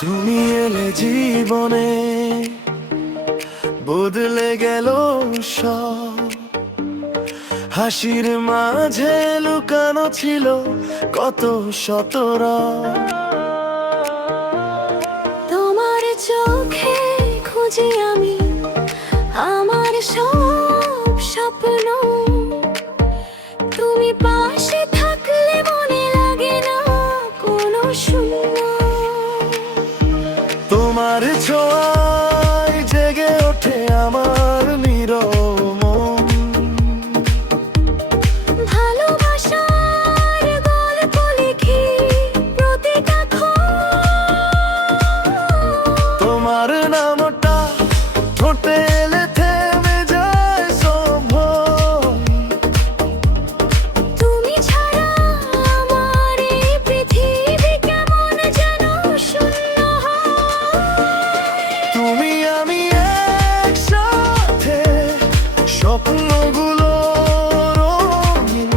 তুমি এলে জীবনে, বদলে গেল সব। হাসির মাঝে লুকানো ছিল কত শতরা। তোমার চোখে খুঁজি আমি আমার সব স্বপ্ন। তুমি পাশে থাকলে মনে লাগে না কোনো শূন্য। তোমার ছোঁয়ায় জেগে ওঠে আমার নীরব মন। ভালোবাসার গল্প লিখি প্রতিটা তোমার নামটা ঠোঁটে এলে থেমে যায় সব ভয়। তুমি ছাড়া আমার এই পৃথিবী কেমন যেন শূন্য হয়। তুমি আমি একসাথে, স্বপ্নগুলো রঙিন।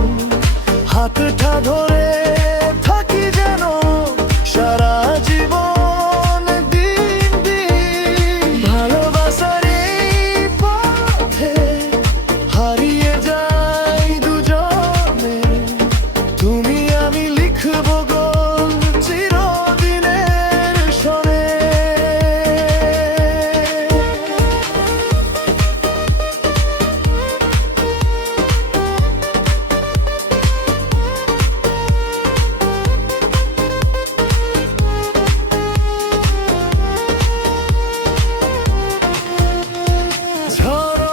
হাতটা ধরে থাকি যেন সারা জীবন দিন দিন। ভালোবাসার এই পথে হারিয়ে যাই দুজনে। তুমি আমি লিখবো গল্প চিরদিনের শোনে। ঝড়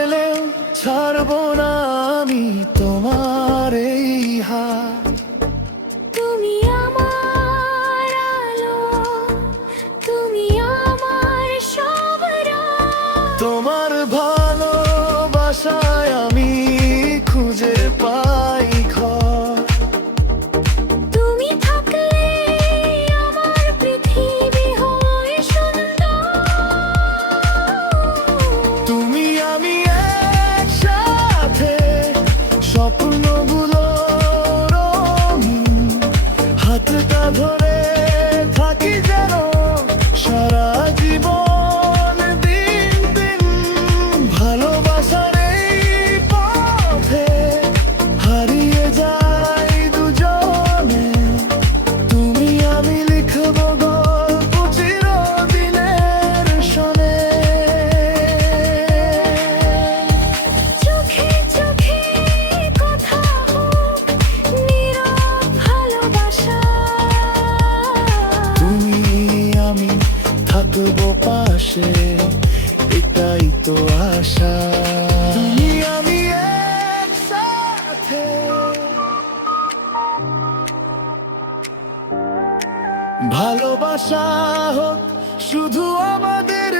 এলেও ছাড়বো না আমি তোমার এই হাত। তুমি আমার আলো, তুমি আমার সব রাত। তোমার ভালোবাসায় আমি খুঁজে পাই ঘর। তুমি থাকলে আমার পৃথিবী হয় সুন্দর। তুমি আমি একসাথে, স্বপ্নগুলো রঙিন। হাতটা ধরে থাকি যেন সারা জীবন দিন দিন। ভালোবাসার এই পথে হারিয়ে যাই দুজনে। তুমি আমি লিখবো গল্প চিরদিনের শোনে। চোখে চোখে কথা হোক নীরব ভালোবাসা। তুমি আমি থাকবো পাশে, এটাই তো আশা। তুমি আমি একসাথে, ভালোবাসা হোক শুধু আমাদের।